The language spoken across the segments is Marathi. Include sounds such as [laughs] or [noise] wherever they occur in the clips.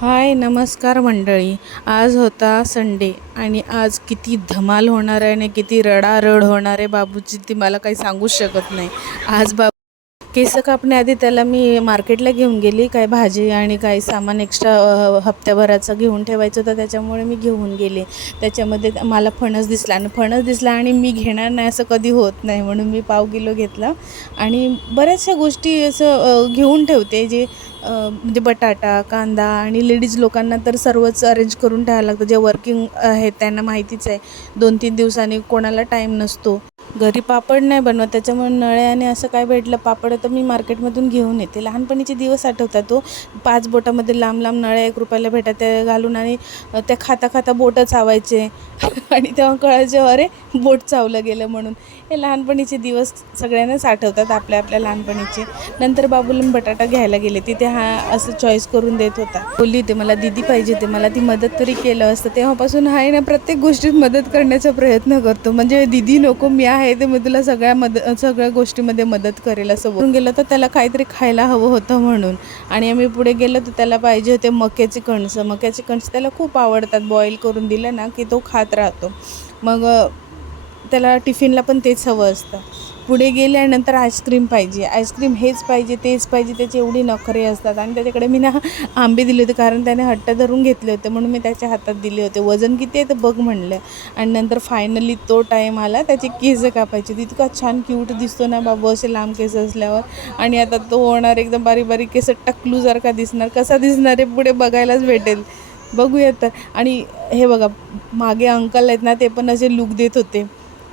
हाय नमस्कार मंडळी. आज होता संडे आणि आज किती धमाल होणार आहे आणि किती रडारड होणार आहे बाबूची ती मला काही सांगूच शकत नाही. आज बाबू केस कापण्याआधी त्याला मी मार्केटला घेऊन गेली काय भाजी आणि काही सामान एक्स्ट्रा हप्त्याभराचं घेऊन ठेवायचं होतं त्याच्यामुळे मी घेऊन गेले. त्याच्यामध्ये मला फणस दिसला आणि फणस दिसला आणि मी घेणार नाही असं कधी होत नाही म्हणून मी पाव किलो घेतला. आणि बऱ्याचशा गोष्टी असं घेऊन ठेवते जे म्हणजे बटाटा कांदा आणि लेडीज लोकांना तर सर्वच अरेंज करून ठेवायला लागतं. जे वर्किंग आहेत त्यांना माहितीच आहे. दोन तीन दिवसांनी कोणाला टाईम नसतो. घरी पापड नाही बनवत त्याच्यामुळे नळ्याने असं काय भेटलं पापड तर मी मार्केटमधून घेऊन येते. लहानपणीचे दिवस आठवतात तो पाच बोटामध्ये लांब लांब नळ्या एक रुपयाला भेटत त्या घालून आणि त्या खाता खाता बोटं चावायचे. [laughs] आणि तेव्हा कळायचे अरे बोट चावलं गेलं म्हणून. हे लहानपणीचे दिवस सगळ्यांनाच आठवतात आपल्या आपल्या लहानपणीचे. नंतर बाबूला बटाटा घ्यायला गेले तिथे हा असं चॉईस करून देत होता. बोलली होती मला दिदी पाहिजे होते मला ती मदत तरी केलं असतं. तेव्हापासून हा आहे ना प्रत्येक गोष्टीत मदत करण्याचा प्रयत्न करतो. म्हणजे दिदी नको मी आहे ते मी तुला सगळ्या मद सगळ्या गोष्टीमध्ये मदत करेल असं बोलून गेलं तर त्याला काहीतरी खायला हवं होतं म्हणून. आणि आम्ही पुढे गेलो तर त्याला पाहिजे होते मक्याची कणसं. मक्याची कणसं त्याला खूप आवडतात. बॉईल करून दिलं ना की तो खात राहतो. मग त्याला टिफिनला पण तेच हवं असतं. पुढे गेल्यानंतर आईस्क्रीम पाहिजे. आईस्क्रीम हेच पाहिजे तेच पाहिजे त्याचे एवढी नखरे असतात. आणि त्याच्याकडे मी ना आंबे दिले होते कारण त्याने हट्ट धरून घेतले होते म्हणून मी त्याच्या हातात दिले होते. वजन किती आहे तर बघ म्हणलं. आणि नंतर फायनली तो टाईम आला त्याचे केस कापायचे. तितका छान क्यूट दिसतो ना बाबू असे लांब केस असल्यावर. आणि आता तो होणार एकदम बारीक बारीक केस टकलूसारखा दिसणार. कसा दिसणार आहे पुढे बघायलाच भेटेल. बघूयात तर. आणि हे बघा मागे अंकल आहेत ना ते पण असे लुक देत होते.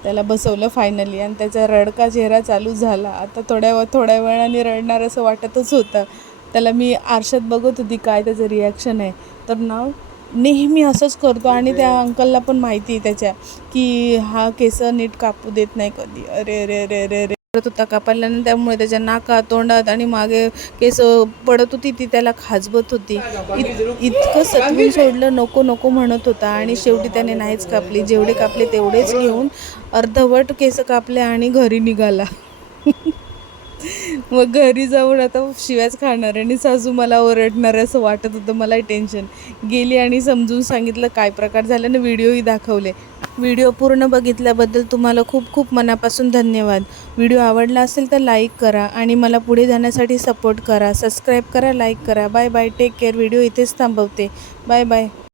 त्याला बसवलं फायनली आणि त्याचा रडका चेहरा चालू झाला. आता थोड्या व थोड्या वेळाने रडणार असं वाटतच होतं. त्याला मी आरशात बघत होती काय त्याचं रिॲक्शन आहे. तर ना नेहमी असंच करतो आणि त्या अंकलला पण माहिती आहे त्याच्या की हा केस नीट कापू देत नाही कधी. अरे अरे अरे अरे अरे. पडत होता कापायला त्यामुळे त्याच्या नाकात तोंडात आणि मागे केस पडत होती ती त्याला खाजवत होती. इत इतकं सतवून सोडलं नको नको म्हणत होता. आणि शेवटी त्याने नाहीच कापली. जेवढे कापले तेवढेच घेऊन अर्धवट केस कापले आणि घरी निघाला. [laughs] मग घरी जाऊन आता शिव्याच खाणार आणि सासू मला ओरडणार असं वाटत होतं मला टेन्शन गेली आणि समजून सांगितलं काय प्रकार झाला आणि व्हिडिओही दाखवले. व्हिडिओ पूर्ण बघितल्याबद्दल तुम्हाला खूप खूप मनापासून धन्यवाद. व्हिडिओ आवडला असेल तर लाईक करा आणि मला पुढे जाण्यासाठी सपोर्ट करा. सबस्क्राईब करा लाईक करा. Bye bye take care video इथेच थांबवते. Bye bye